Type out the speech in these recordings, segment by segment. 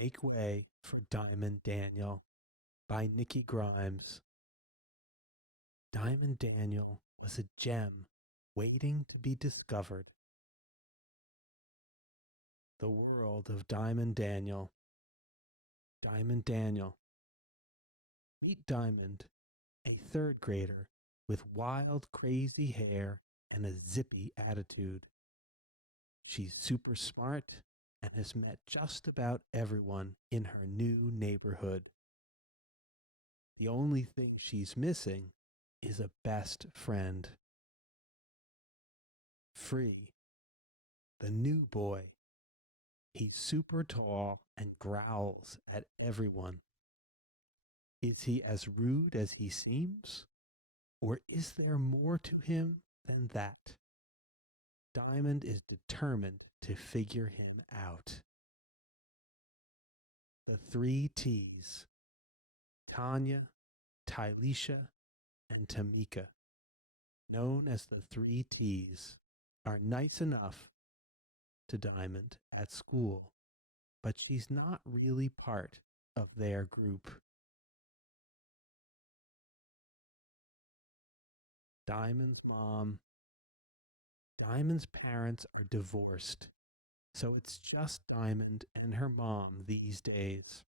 Make Way for Diamond Daniel by Nikki Grimes. Diamond Daniel was a gem waiting to be discovered. The world of Diamond Daniel. Diamond Daniel. Meet Diamond, a third grader with wild, crazy hair and a zippy attitude. She's super smart and has met just about everyone in her new neighborhood. The only thing she's missing is a best friend. Free, the new boy. He's super tall and growls at everyone. Is he as rude as he seems? Or is there more to him than that? Diamond is determined to figure him out. The three T's: Tanya, Tylisha, and Tamika, known as the three T's, are nice enough to Diamond at school, but she's not really part of their group. Diamond's mom. Diamond's parents are divorced, so it's just Diamond and her mom these days.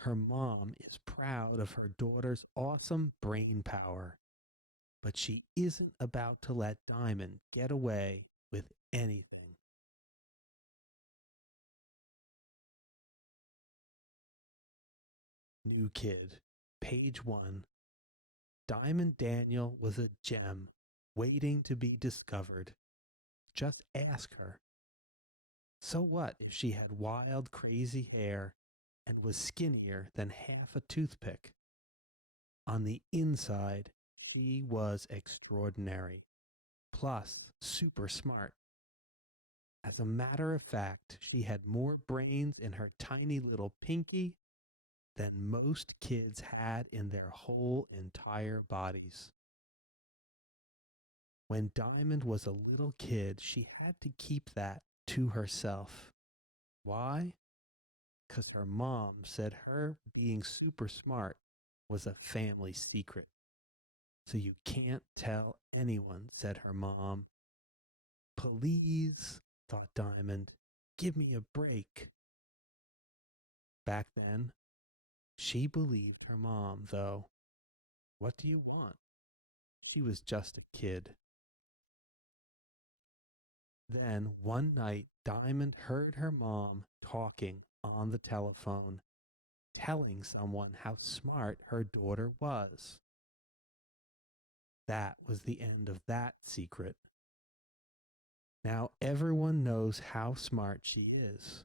Her mom is proud of her daughter's awesome brain power, but she isn't about to let Diamond get away with anything. New kid, page 1. Diamond Daniel was a gem waiting to be discovered. Just ask her. So what if she had wild, crazy hair and was skinnier than half a toothpick? On the inside, she was extraordinary, plus super smart. As a matter of fact, she had more brains in her tiny little pinky than most kids had in their whole entire bodies. When Diamond was a little kid, she had to keep that to herself. Why? Because her mom said her being super smart was a family secret. So you can't tell anyone, said her mom. Please, thought Diamond, give me a break. Back then, she believed her mom, though. What do you want? She was just a kid. Then one night, Diamond heard her mom talking on the telephone, telling someone how smart her daughter was. That was the end of that secret. Now everyone knows how smart she is.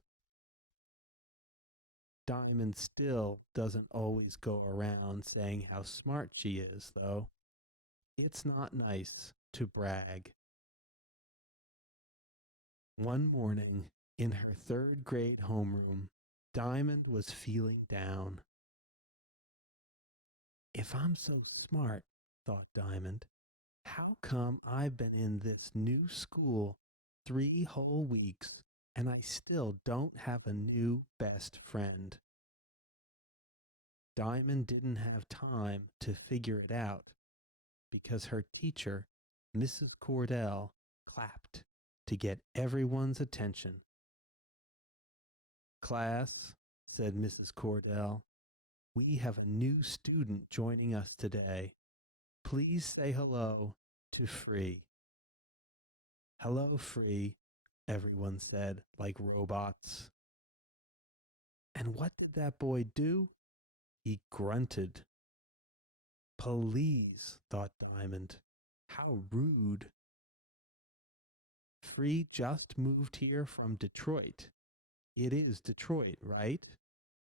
Diamond still doesn't always go around saying how smart she is, though. It's not nice to brag. One morning, in her third grade homeroom, Diamond was feeling down. If I'm so smart, thought Diamond, how come I've been in this new school 3 whole weeks and I still don't have a new best friend? Diamond didn't have time to figure it out because her teacher, Mrs. Cordell, clapped to get everyone's attention. Class, said Mrs. Cordell, we have a new student joining us today. Please say hello to Free. Hello, Free, everyone said, like robots. And what did that boy do? He grunted. Please, thought Diamond. How rude. Free just moved here from Detroit. It is Detroit, right?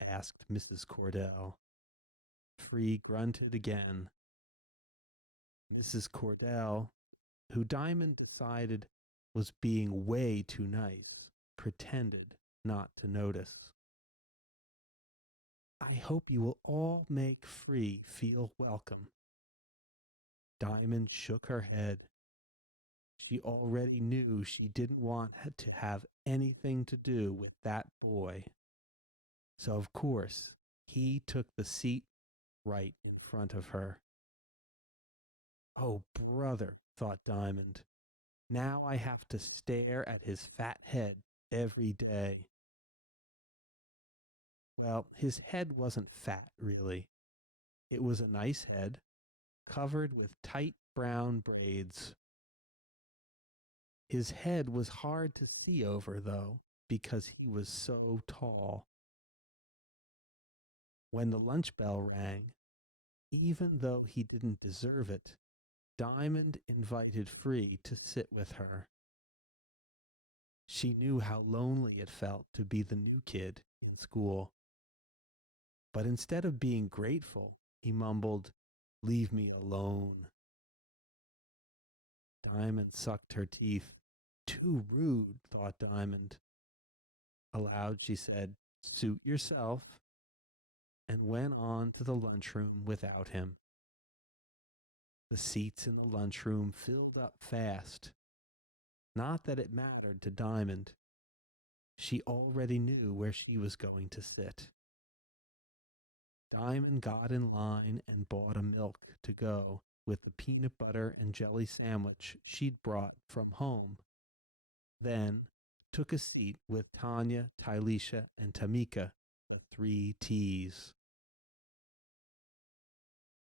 Asked Mrs. Cordell. Free grunted again. Mrs. Cordell, who Diamond decided was being way too nice, pretended not to notice. I hope you will all make Free feel welcome. Diamond shook her head. She already knew she didn't want to have anything to do with that boy. So, of course, he took the seat right in front of her. Oh, brother, thought Diamond. Now I have to stare at his fat head every day. Well, his head wasn't fat, really. It was a nice head, covered with tight brown braids. His head was hard to see over, though, because he was so tall. When the lunch bell rang, even though he didn't deserve it, Diamond invited Free to sit with her. She knew how lonely it felt to be the new kid in school. But instead of being grateful, he mumbled, "Leave me alone." Diamond sucked her teeth. Too rude, thought Diamond. Aloud, she said, "Suit yourself," and went on to the lunchroom without him. The seats in the lunchroom filled up fast. Not that it mattered to Diamond. She already knew where she was going to sit. Diamond got in line and bought a milk to go with the peanut butter and jelly sandwich she'd brought from home. Then took a seat with Tanya, Tylisha, and Tamika, the three T's.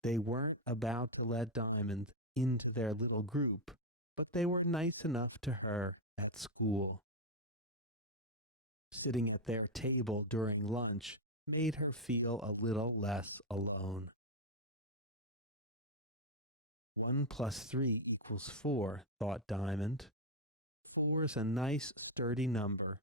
They weren't about to let Diamond into their little group, but they were nice enough to her at school. Sitting at their table during lunch made her feel a little less alone. 1 plus 3 equals 4, thought Diamond. 4's a nice sturdy number,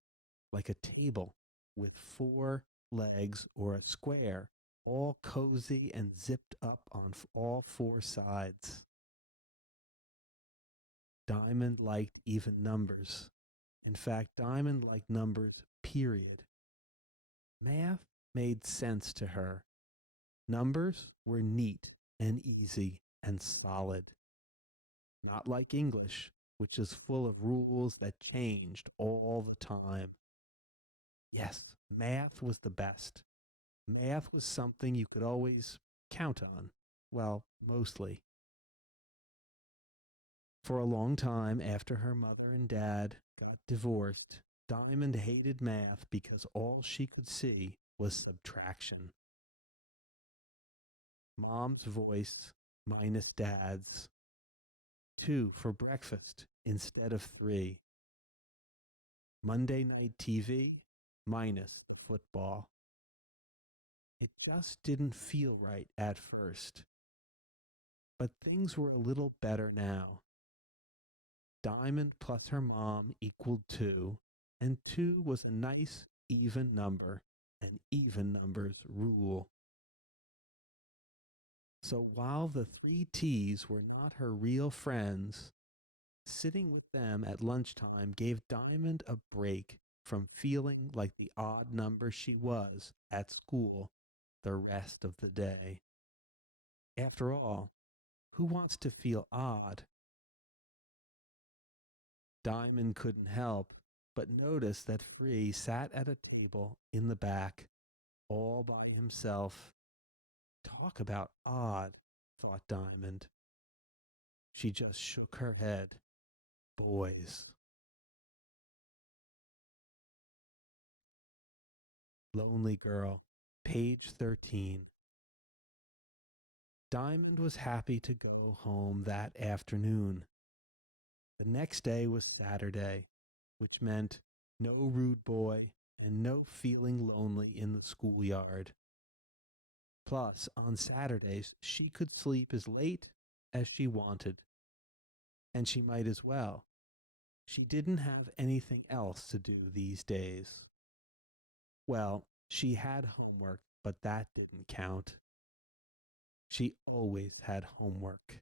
like a table with 4 legs or a square, all cozy and zipped up on all 4 sides. Diamond liked even numbers. In fact, Diamond liked numbers, period. Math made sense to her. Numbers were neat and easy and solid. Not like English, which is full of rules that changed all the time. Yes, math was the best. Math was something you could always count on. Well, mostly. For a long time after her mother and dad got divorced, Diamond hated math because all she could see was subtraction. Mom's voice minus dad's. 2 for breakfast instead of 3. Monday night TV minus the football. It just didn't feel right at first. But things were a little better now. Diamond plus her mom equaled 2, and 2 was a nice even number, and even numbers rule. So while the three T's were not her real friends, sitting with them at lunchtime gave Diamond a break from feeling like the odd number she was at school the rest of the day. After all, who wants to feel odd? Diamond couldn't help but notice that Free sat at a table in the back, all by himself. Talk about odd, thought Diamond. She just shook her head. Boys. Lonely Girl, page 13. Diamond was happy to go home that afternoon. The next day was Saturday, which meant no rude boy and no feeling lonely in the schoolyard. Plus, on Saturdays, she could sleep as late as she wanted. And she might as well. She didn't have anything else to do these days. Well, she had homework, but that didn't count. She always had homework.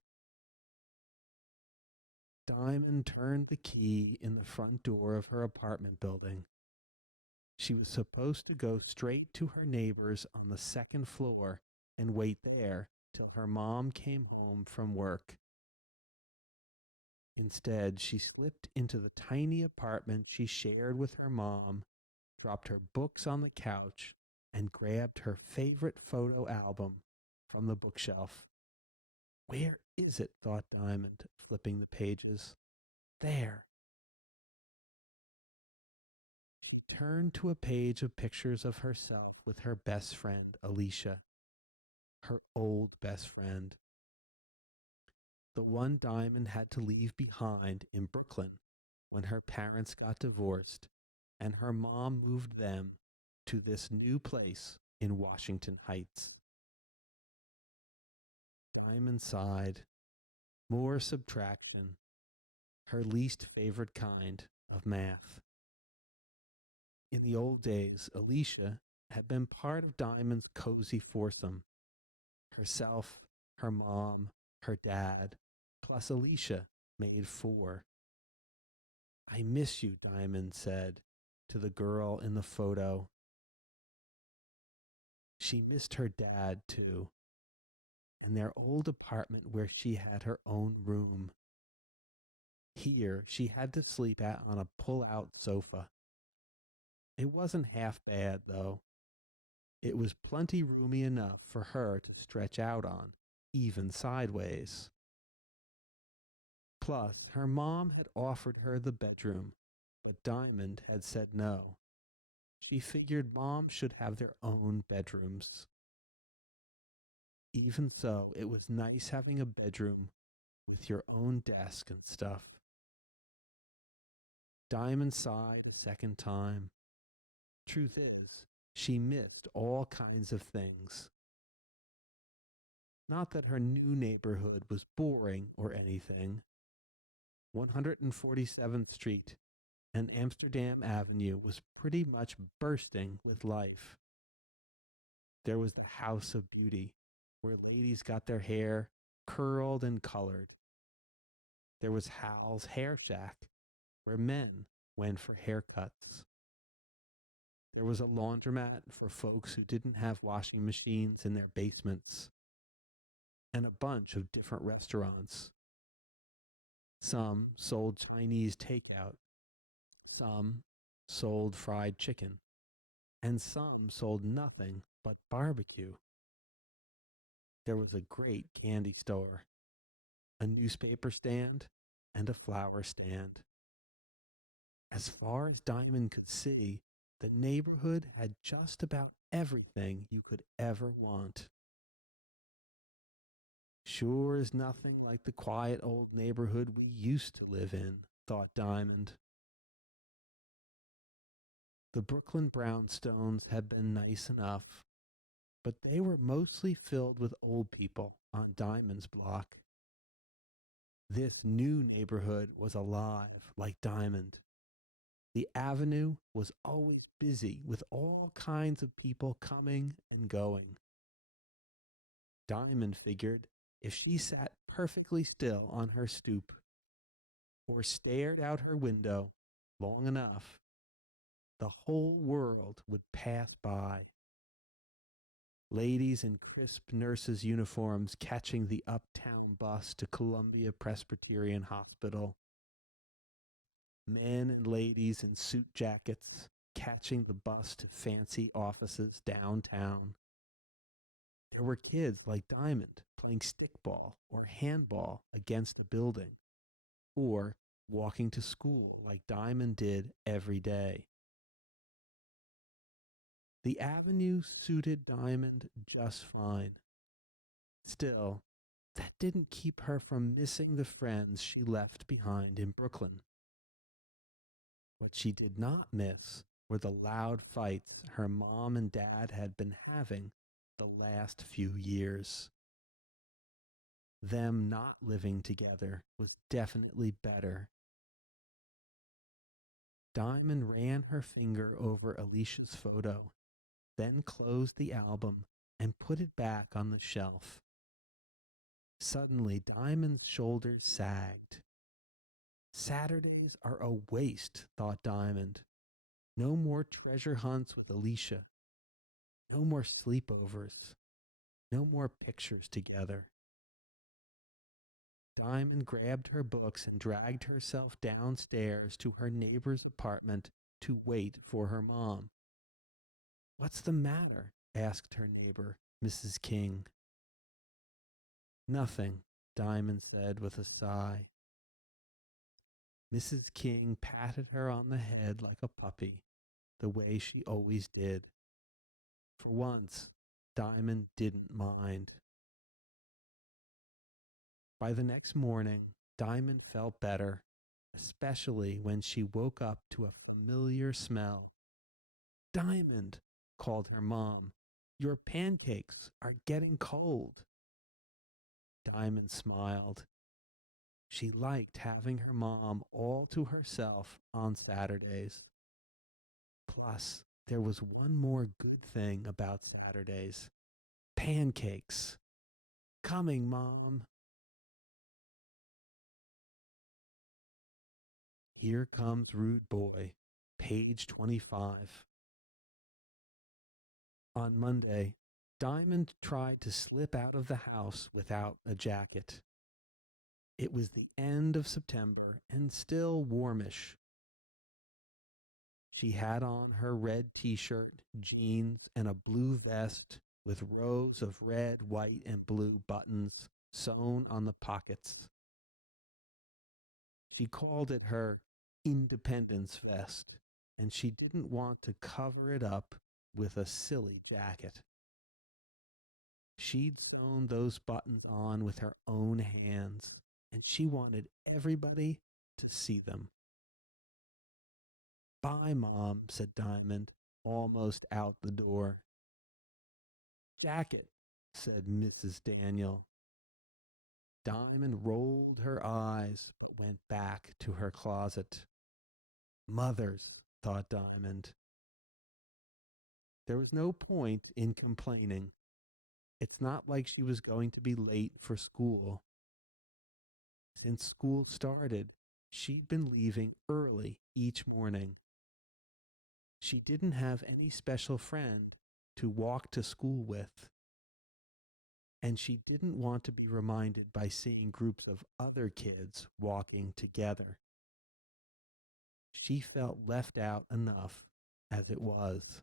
Diamond turned the key in the front door of her apartment building. She was supposed to go straight to her neighbor's on the second floor and wait there till her mom came home from work. Instead, she slipped into the tiny apartment she shared with her mom, dropped her books on the couch, and grabbed her favorite photo album from the bookshelf. Where is it? Thought Diamond, flipping the pages. There. She turned to a page of pictures of herself with her best friend, Alicia, her old best friend, the one Diamond had to leave behind in Brooklyn when her parents got divorced and her mom moved them to this new place in Washington Heights. Diamond sighed. More subtraction, her least favorite kind of math. In the old days, Alicia had been part of Diamond's cozy foursome. Herself, her mom, her dad, plus Alicia made four. I miss you, Diamond said to the girl in the photo. She missed her dad, too, and their old apartment where she had her own room. Here, she had to sleep on a pull-out sofa. It wasn't half bad, though. It was plenty roomy enough for her to stretch out on, even sideways. Plus, her mom had offered her the bedroom, but Diamond had said no. She figured moms should have their own bedrooms. Even so, it was nice having a bedroom with your own desk and stuff. Diamond sighed a second time. Truth is, she missed all kinds of things. Not that her new neighborhood was boring or anything. 147th Street and Amsterdam Avenue was pretty much bursting with life. There was the House of Beauty, where ladies got their hair curled and colored. There was Hal's Hair Shack, where men went for haircuts. There was a laundromat for folks who didn't have washing machines in their basements, and a bunch of different restaurants. Some sold Chinese takeout, some sold fried chicken, and some sold nothing but barbecue. There was a great candy store, a newspaper stand, and a flower stand. As far as Diamond could see, the neighborhood had just about everything you could ever want. Sure is nothing like the quiet old neighborhood we used to live in, thought Diamond. The Brooklyn brownstones had been nice enough, but they were mostly filled with old people on Diamond's block. This new neighborhood was alive like Diamond. The avenue was always busy with all kinds of people coming and going. Diamond figured if she sat perfectly still on her stoop or stared out her window long enough, the whole world would pass by. Ladies in crisp nurses' uniforms catching the uptown bus to Columbia Presbyterian Hospital. Men and ladies in suit jackets catching the bus to fancy offices downtown. There were kids like Diamond playing stickball or handball against a building, or walking to school like Diamond did every day. The avenue suited Diamond just fine. Still, that didn't keep her from missing the friends she left behind in Brooklyn. What she did not miss were the loud fights her mom and dad had been having the last few years. Them not living together was definitely better. Diamond ran her finger over Alicia's photo, then closed the album and put it back on the shelf. Suddenly, Diamond's shoulders sagged. Saturdays are a waste, thought Diamond. No more treasure hunts with Alicia. No more sleepovers. No more pictures together. Diamond grabbed her books and dragged herself downstairs to her neighbor's apartment to wait for her mom. "What's the matter?" asked her neighbor, Mrs. King. "Nothing," Diamond said with a sigh. Mrs. King patted her on the head like a puppy, the way she always did. For once, Diamond didn't mind. By the next morning, Diamond felt better, especially when she woke up to a familiar smell. "Diamond," called her mom, "your pancakes are getting cold." Diamond smiled. She liked having her mom all to herself on Saturdays. Plus, there was one more good thing about Saturdays: pancakes. "Coming, Mom." Here Comes Rude Boy, page 25. On Monday, Diamond tried to slip out of the house without a jacket. It was the end of September and still warmish. She had on her red t-shirt, jeans, and a blue vest with rows of red, white, and blue buttons sewn on the pockets. She called it her Independence vest, and she didn't want to cover it up with a silly jacket. She'd sewn those buttons on with her own hands, and she wanted everybody to see them. "Bye, Mom," said Diamond, almost out the door. "Jacket," said Mrs. Daniel. Diamond rolled her eyes, but went back to her closet. Mothers, thought Diamond. There was no point in complaining. It's not like she was going to be late for school. Since school started, she'd been leaving early each morning. She didn't have any special friend to walk to school with, and she didn't want to be reminded by seeing groups of other kids walking together. She felt left out enough as it was.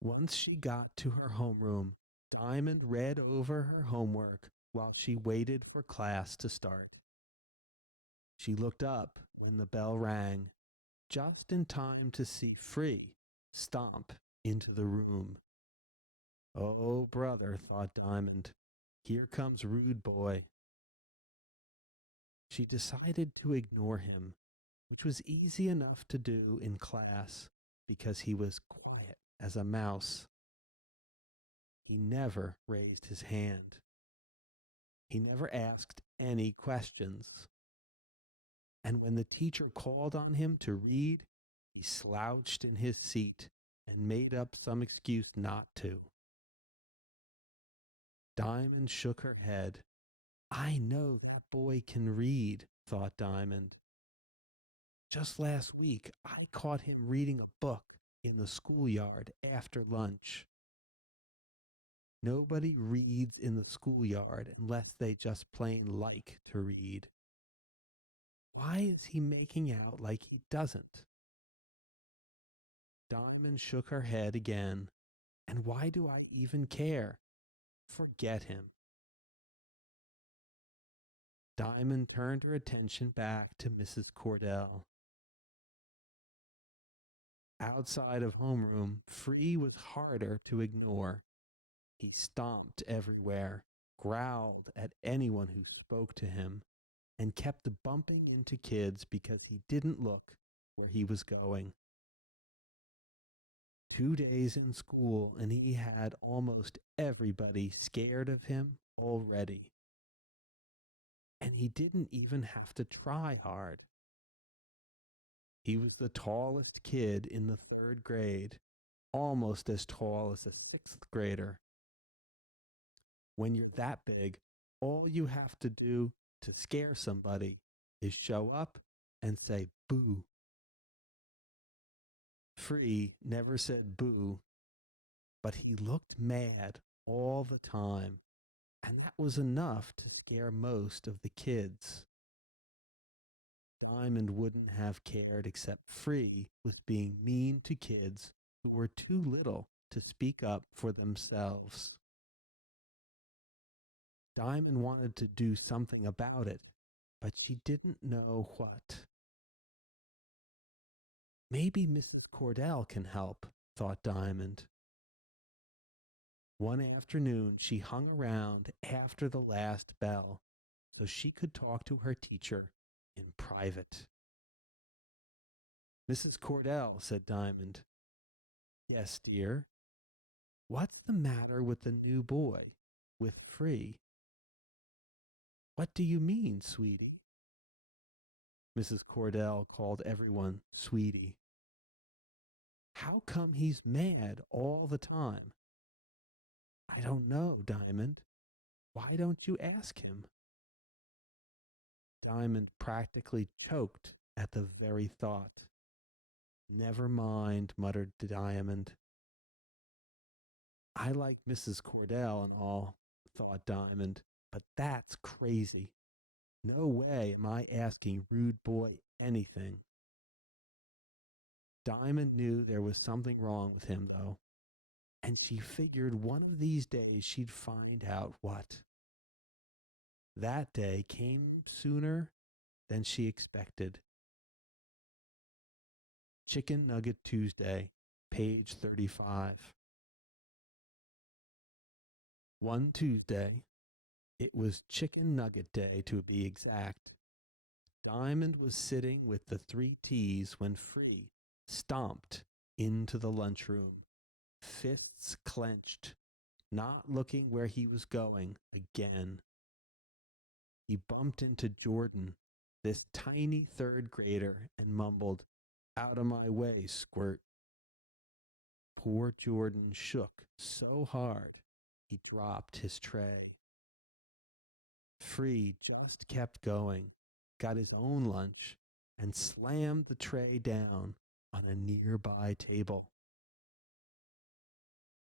Once she got to her homeroom, Diamond read over her homework while she waited for class to start. She looked up when the bell rang, just in time to see Free stomp into the room. "Oh, brother," thought Diamond, "here comes Rude Boy." She decided to ignore him, which was easy enough to do in class because he was quiet as a mouse. He never raised his hand. He never asked any questions. And when the teacher called on him to read, he slouched in his seat and made up some excuse not to. Diamond shook her head. "I know that boy can read," thought Diamond. "Just last week, I caught him reading a book in the schoolyard after lunch." Nobody reads in the schoolyard unless they just plain like to read. Why is he making out like he doesn't? Diamond shook her head again. And why do I even care? Forget him. Diamond turned her attention back to Mrs. Cordell. Outside of homeroom, Free was harder to ignore. He stomped everywhere, growled at anyone who spoke to him, and kept bumping into kids because he didn't look where he was going. 2 days in school, and he had almost everybody scared of him already. And he didn't even have to try hard. He was the tallest kid in the 3rd grade, almost as tall as a 6th grader. When you're that big, all you have to do to scare somebody is show up and say boo. Free never said boo, but he looked mad all the time, and that was enough to scare most of the kids. Diamond wouldn't have cared except Free was being mean to kids who were too little to speak up for themselves. Diamond wanted to do something about it, but she didn't know what. Maybe Mrs. Cordell can help, thought Diamond. One afternoon, she hung around after the last bell so she could talk to her teacher in private. Mrs. Cordell, said Diamond. Yes, dear. What's the matter with the new boy, with Free? What do you mean, sweetie? Mrs. Cordell called everyone sweetie. How come he's mad all the time? I don't know, Diamond. Why don't you ask him? Diamond practically choked at the very thought. Never mind, muttered Diamond. I like Mrs. Cordell and all, thought Diamond, but that's crazy. No way am I asking Rude Boy anything. Diamond knew there was something wrong with him, though, and she figured one of these days she'd find out what. That day came sooner than she expected. Chicken Nugget Tuesday, page 35. One Tuesday, it was Chicken Nugget Day to be exact. Diamond was sitting with the 3 T's when Free stomped into the lunchroom, fists clenched, not looking where he was going again. He bumped into Jordan, this tiny 3rd grader, and mumbled, "Out of my way, squirt." Poor Jordan shook so hard he dropped his tray. Free just kept going, got his own lunch, and slammed the tray down on a nearby table.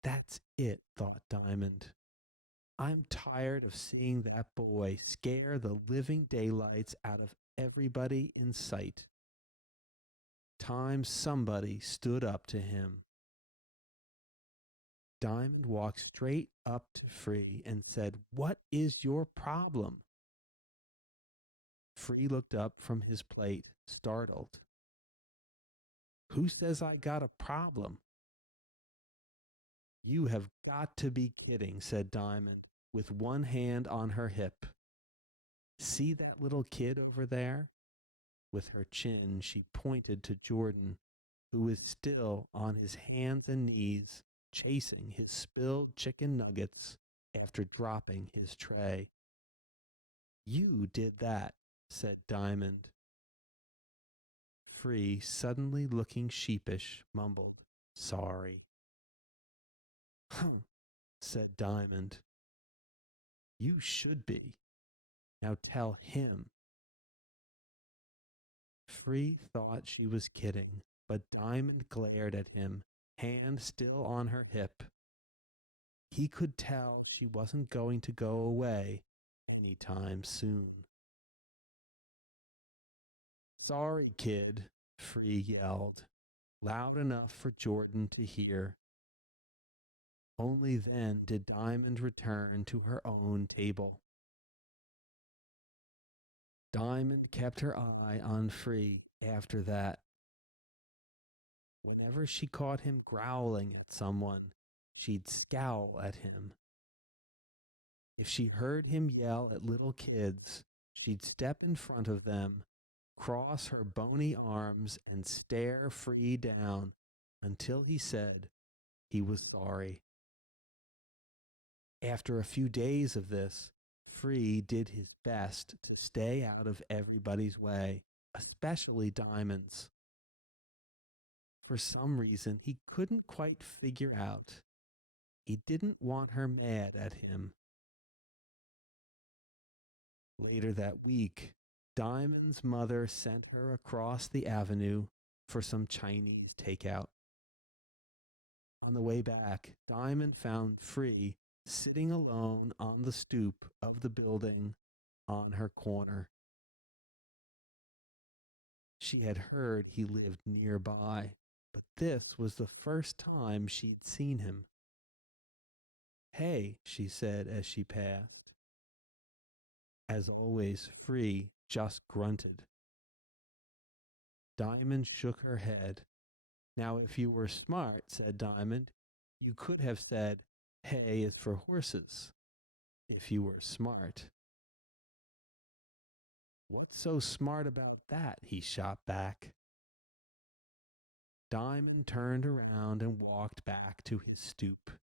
That's it, thought Diamond. I'm tired of seeing that boy scare the living daylights out of everybody in sight. Time somebody stood up to him. Diamond walked straight up to Free and said, "What is your problem?" Free looked up from his plate, startled. "Who says I got a problem?" "You have got to be kidding," said Diamond, with one hand on her hip. "See that little kid over there?" With her chin, she pointed to Jordan, who was still on his hands and knees, chasing his spilled chicken nuggets after dropping his tray. "You did that," said Diamond. Free, suddenly looking sheepish, mumbled, "Sorry." "Huh," said Diamond. "You should be. Now tell him." Free thought she was kidding, but Diamond glared at him, hand still on her hip. He could tell she wasn't going to go away any time soon. "Sorry, kid," Free yelled, loud enough for Jordan to hear. Only then did Diamond return to her own table. Diamond kept her eye on Free after that. Whenever she caught him growling at someone, she'd scowl at him. If she heard him yell at little kids, she'd step in front of them, cross her bony arms, and stare Free down until he said he was sorry. After a few days of this, Free did his best to stay out of everybody's way, especially Diamond's. For some reason he couldn't quite figure out. He didn't want her mad at him. Later that week, Diamond's mother sent her across the avenue for some Chinese takeout. On the way back, Diamond found Free sitting alone on the stoop of the building on her corner. She had heard he lived nearby, but this was the first time she'd seen him. "Hey," she said as she passed. As always, Free just grunted. Diamond shook her head. "Now, if you were smart," said Diamond, "you could have said, 'Hay is for horses,' if you were smart." "What's so smart about that?" he shot back. Diamond turned around and walked back to his stoop.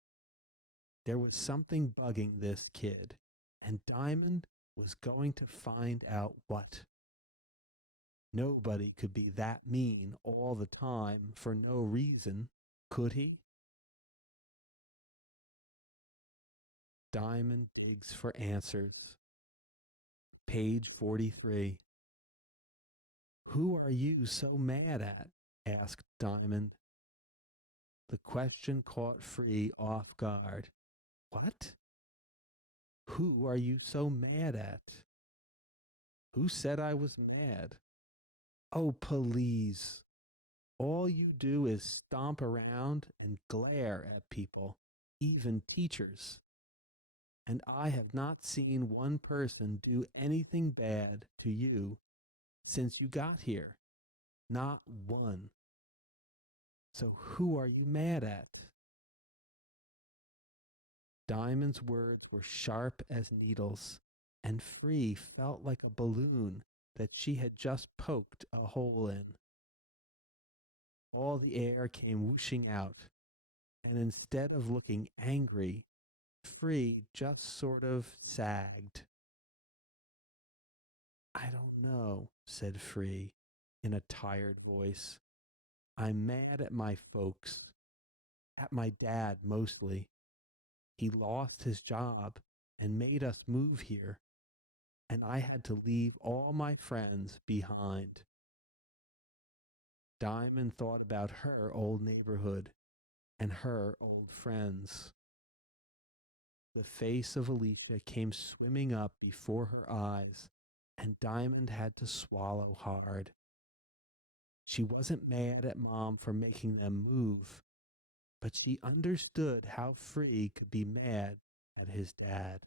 There was something bugging this kid, and Diamond was going to find out what. Nobody could be that mean all the time for no reason, could he? Diamond digs for answers. Page 43. "Who are you so mad at?" asked Diamond. The question caught Free off guard. "What? Who are you so mad at?" "Who said I was mad?" "Oh, please. All you do is stomp around and glare at people, even teachers. And I have not seen one person do anything bad to you since you got here. Not one. So who are you mad at?" Diamond's words were sharp as needles, and Free felt like a balloon that she had just poked a hole in. All the air came whooshing out, and instead of looking angry, Free just sort of sagged. "I don't know," said Free in a tired voice. "I'm mad at my folks, at my dad mostly. He lost his job and made us move here, and I had to leave all my friends behind." Diamond thought about her old neighborhood and her old friends. The face of Alicia came swimming up before her eyes, and Diamond had to swallow hard. She wasn't mad at Mom for making them move, but she understood how Free could be mad at his dad.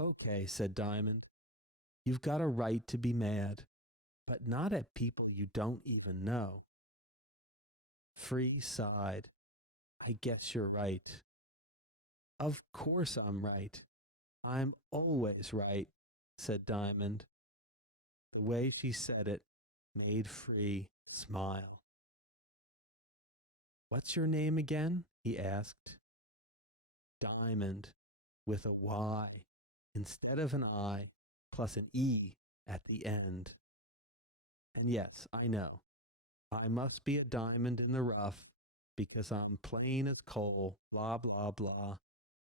"Okay," said Diamond, "you've got a right to be mad, but not at people you don't even know." Free sighed. "I guess you're right." "Of course I'm right. I'm always right," said Diamond. The way she said it made Free smile. "What's your name again?" he asked. "Diamond, with a Y instead of an I, plus an E at the end. And yes, I know, I must be a diamond in the rough because I'm plain as coal, blah, blah, blah.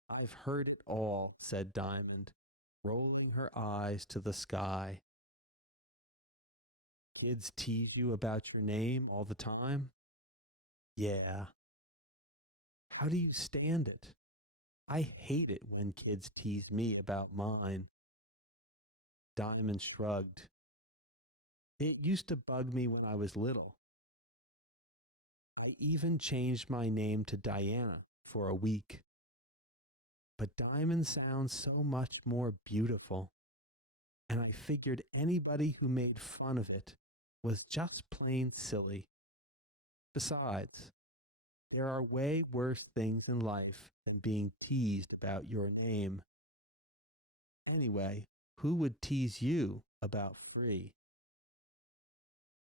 I've heard it all," said Diamond, rolling her eyes to the sky. "Kids tease you about your name all the time?" "Yeah." "How do you stand it?" "I hate it when kids tease me about mine." Diamond shrugged. "It used to bug me when I was little. I even changed my name to Diana for a week. But Diamond sounds so much more beautiful, and I figured anybody who made fun of it was just plain silly. Besides, there are way worse things in life than being teased about your name. Anyway, who would tease you about Free?"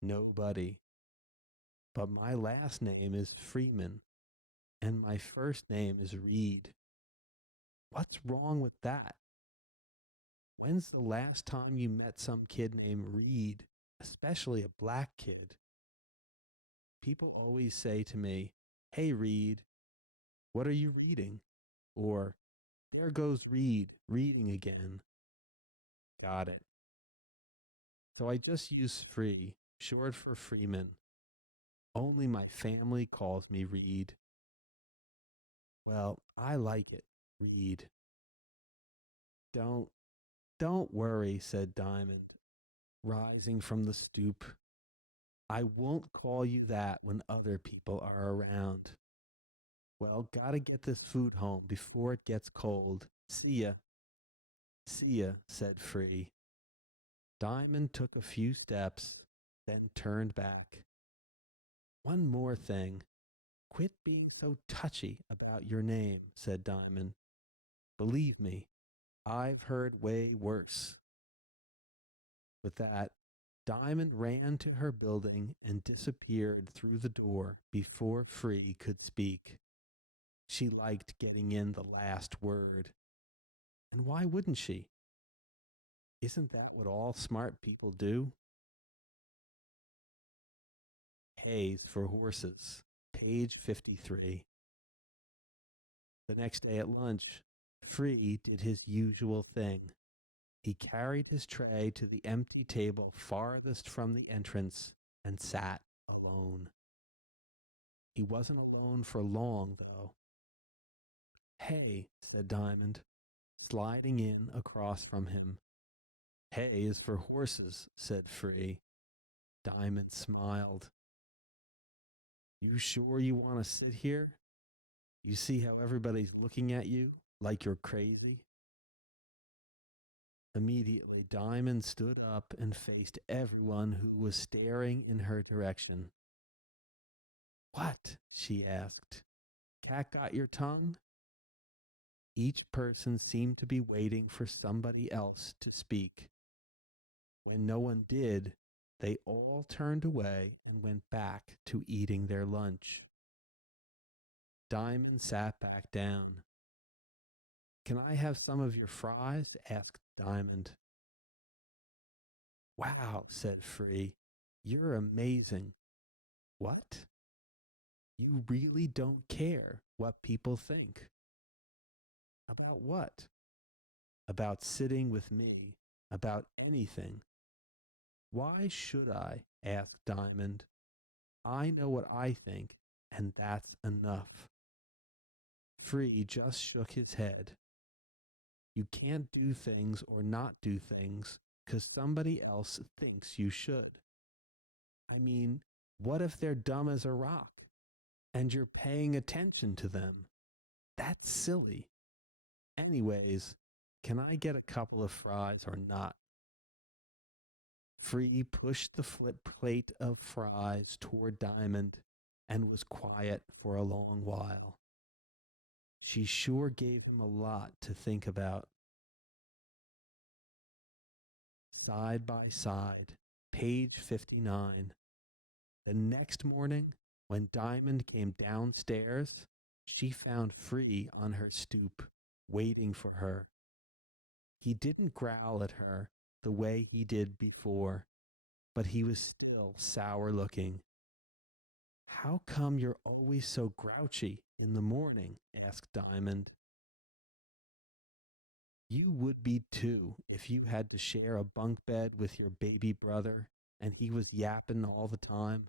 "Nobody. But my last name is Freeman, and my first name is Reed." "What's wrong with that? When's the last time you met some kid named Reed, especially a black kid?" "People always say to me, 'Hey, Reed, what are you reading?' Or, 'There goes Reed, reading again.'" "Got it. So I just use Free, short for Freeman. Only my family calls me Reed." Well, I like it. Read. Don't, don't worry, said Diamond, rising from the stoop. I won't call you that when other people are around. Well, gotta get this food home before it gets cold. See ya, said Free. Diamond took a few steps, then turned back. One more thing. Quit being so touchy about your name, said Diamond. Believe me, I've heard way worse. With that, Diamond ran to her building and disappeared through the door before Free could speak. She liked getting in the last word. And why wouldn't she? Isn't that what all smart people do? Hayes for horses. Page 53. The next day at lunch, Free did his usual thing. He carried his tray to the empty table farthest from the entrance and sat alone. He wasn't alone for long, though. Hay, said Diamond, sliding in across from him. Hay is for horses, said Free. Diamond smiled. You sure you want to sit here? You see how everybody's looking at you like you're crazy? Immediately, Diamond stood up and faced everyone who was staring in her direction. What? She asked. Cat got your tongue? Each person seemed to be waiting for somebody else to speak. When no one did, they all turned away and went back to eating their lunch. Diamond sat back down. Can I have some of your fries? Asked Diamond. Wow, said Free. You're amazing. What? You really don't care what people think. About what? About sitting with me. About anything. Why should I? Asked Diamond. I know what I think, and that's enough. Free just shook his head. You can't do things or not do things because somebody else thinks you should. I mean, what if they're dumb as a rock and you're paying attention to them? That's silly. Anyways, can I get a couple of fries or not? Free pushed the flip plate of fries toward Diamond and was quiet for a long while. She sure gave him a lot to think about. Side by side, page 59. The next morning, when Diamond came downstairs, she found Free on her stoop, waiting for her. He didn't growl at her the way he did before, but he was still sour looking. How come you're always so grouchy in the morning? Asked Diamond. You would be too if you had to share a bunk bed with your baby brother and he was yapping all the time.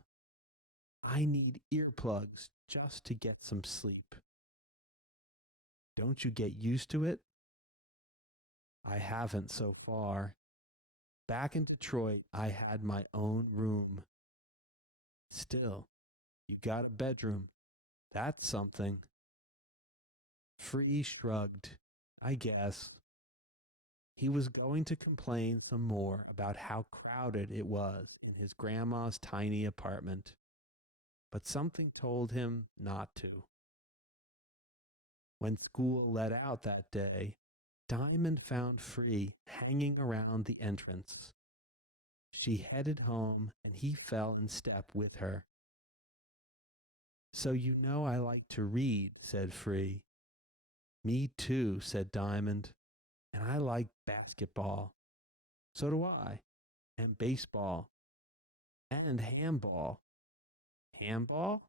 I need earplugs just to get some sleep. Don't you get used to it? I haven't so far. Back in Detroit, I had my own room. Still, you got a bedroom. That's something. Free shrugged. I guess. He was going to complain some more about how crowded it was in his grandma's tiny apartment, but something told him not to. When school let out that day, Diamond found Free hanging around the entrance. She headed home, and he fell in step with her. So you know I like to read, said Free. Me too, said Diamond, and I like basketball. So do I, and baseball, and handball. Handball?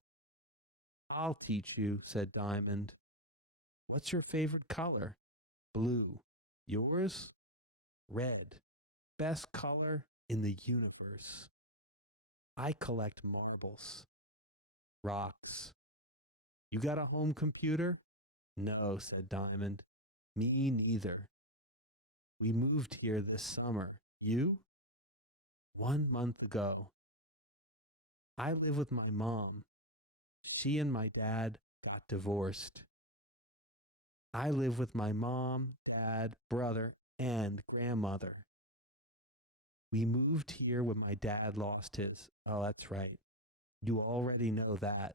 I'll teach you, said Diamond. What's your favorite color? Blue. Yours? Red. Best color in the universe. I collect marbles. Rocks. You got a home computer? No, said Diamond. Me neither. We moved here this summer. You? 1 month ago. I live with my mom. She and my dad got divorced. I live with my mom, dad, brother, and grandmother. We moved here when my dad lost his. Oh, that's right. You already know that.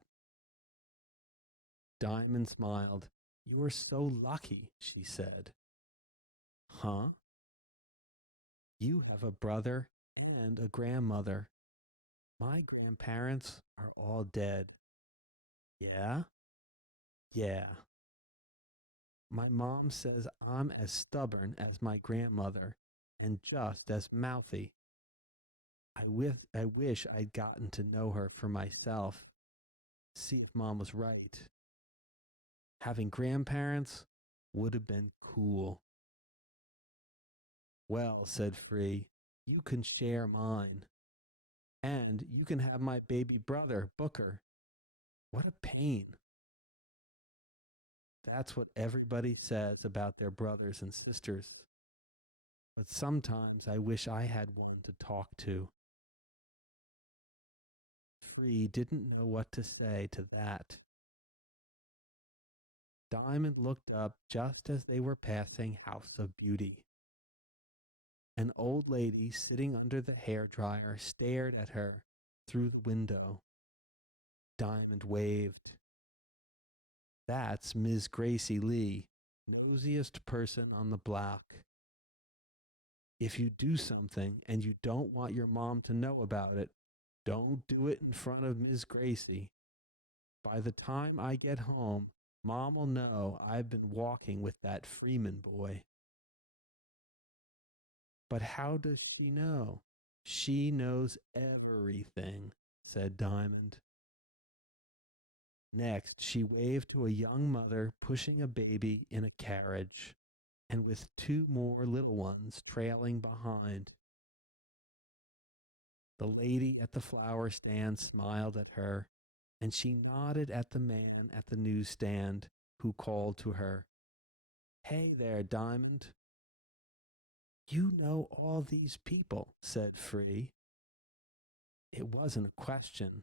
Diamond smiled. You're so lucky, she said. Huh? You have a brother and a grandmother. My grandparents are all dead. Yeah? Yeah. My mom says I'm as stubborn as my grandmother and just as mouthy. I wish I'd gotten to know her for myself, see if mom was right. Having grandparents would have been cool. Well, said Free, you can share mine. And you can have my baby brother, Booker. What a pain. That's what everybody says about their brothers and sisters. But sometimes I wish I had one to talk to. Free didn't know what to say to that. Diamond looked up just as they were passing House of Beauty. An old lady sitting under the hairdryer stared at her through the window. Diamond waved. That's Miss Gracie Lee, nosiest person on the block. If you do something and you don't want your mom to know about it, don't do it in front of Miss Gracie. By the time I get home, Mom will know I've been walking with that Freeman boy. But how does she know? She knows everything, said Diamond. Next, she waved to a young mother pushing a baby in a carriage, and with two more little ones trailing behind. The lady at the flower stand smiled at her, and she nodded at the man at the newsstand who called to her, Hey there, Diamond. You know all these people, said Free. It wasn't a question,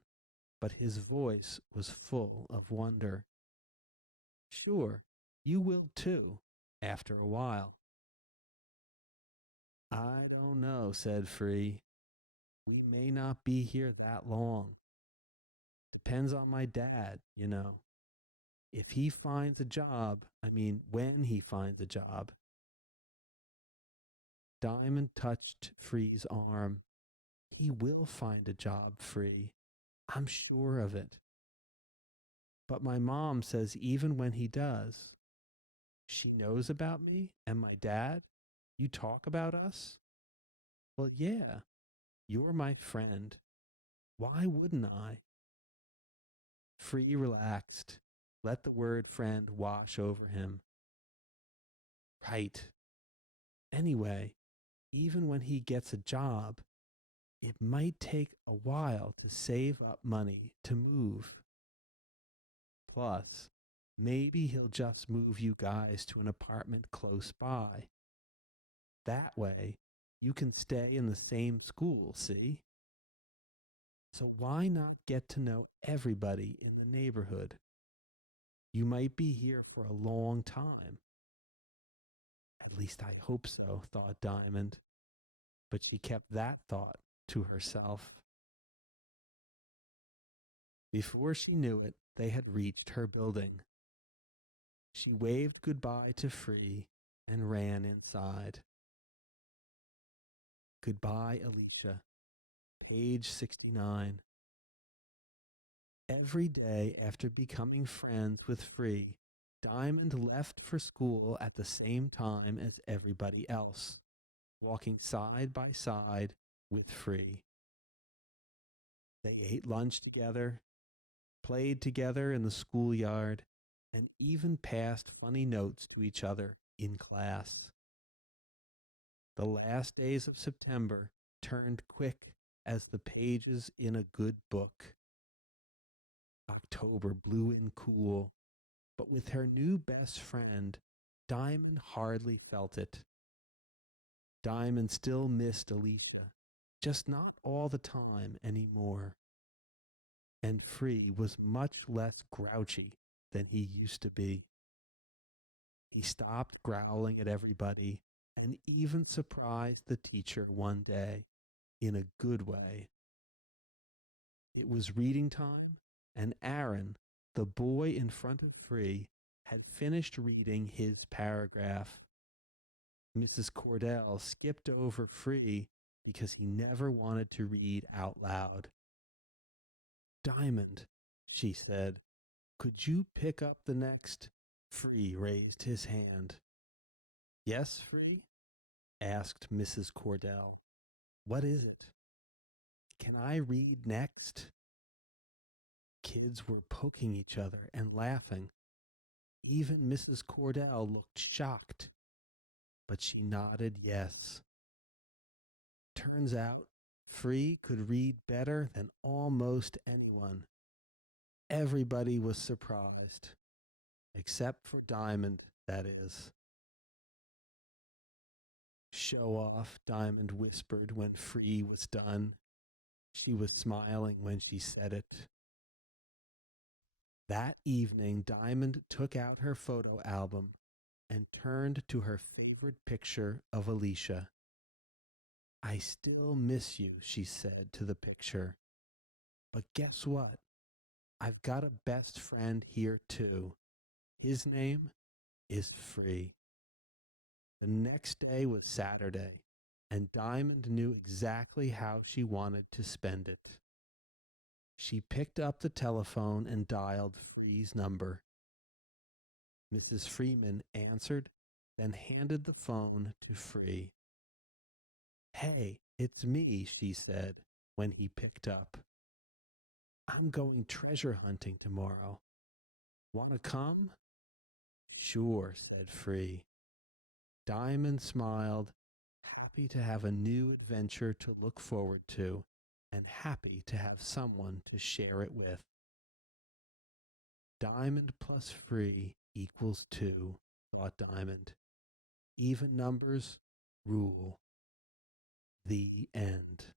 but his voice was full of wonder. Sure, you will too, after a while. I don't know, said Free. We may not be here that long. Depends on my dad, you know. If he finds a job, when he finds a job. Diamond touched Free's arm. He will find a job, Free. I'm sure of it. But my mom says even when he does, she knows about me and my dad. You talk about us? Well, yeah, you're my friend. Why wouldn't I? Free relaxed. Let the word friend wash over him. Right. Anyway, even when he gets a job, it might take a while to save up money to move. Plus, maybe he'll just move you guys to an apartment close by. That way, you can stay in the same school, see? So why not get to know everybody in the neighborhood? You might be here for a long time. At least I hope so, thought Diamond. But she kept that thought to herself. Before she knew it, they had reached her building. She waved goodbye to Free and ran inside. Goodbye, Alicia. Page 69. Every day after becoming friends with Free, Diamond left for school at the same time as everybody else, walking side by side with Free. They ate lunch together, played together in the schoolyard, and even passed funny notes to each other in class. The last days of September turned quick as the pages in a good book. October blew in cool, But with her new best friend, Diamond hardly felt it. Diamond still missed Alicia, just not all the time anymore. And Free was much less grouchy than he used to be. He stopped growling at everybody and even surprised the teacher one day in a good way. It was reading time, and Aaron, the boy in front of Free, had finished reading his paragraph. Mrs. Cordell skipped over Free because he never wanted to read out loud. Diamond, she said, could you pick up the next? Free raised his hand. Yes, Free? Asked Mrs. Cordell. What is it? Can I read next? Kids were poking each other and laughing. Even Mrs. Cordell looked shocked, but she nodded yes. Turns out, Free could read better than almost anyone. Everybody was surprised, except for Diamond, that is. Show off, Diamond whispered when Free was done. She was smiling when she said it. That evening, Diamond took out her photo album and turned to her favorite picture of Alicia. I still miss you, she said to the picture. But guess what? I've got a best friend here too. His name is Free. The next day was Saturday, and Diamond knew exactly how she wanted to spend it. She picked up the telephone and dialed Free's number. Mrs. Freeman answered, then handed the phone to Free. Hey, it's me, she said when he picked up. I'm going treasure hunting tomorrow. Want to come? Sure, said Free. Diamond smiled, happy to have a new adventure to look forward to, and happy to have someone to share it with. Diamond plus Free equals 2, thought Diamond. Even numbers rule. The end.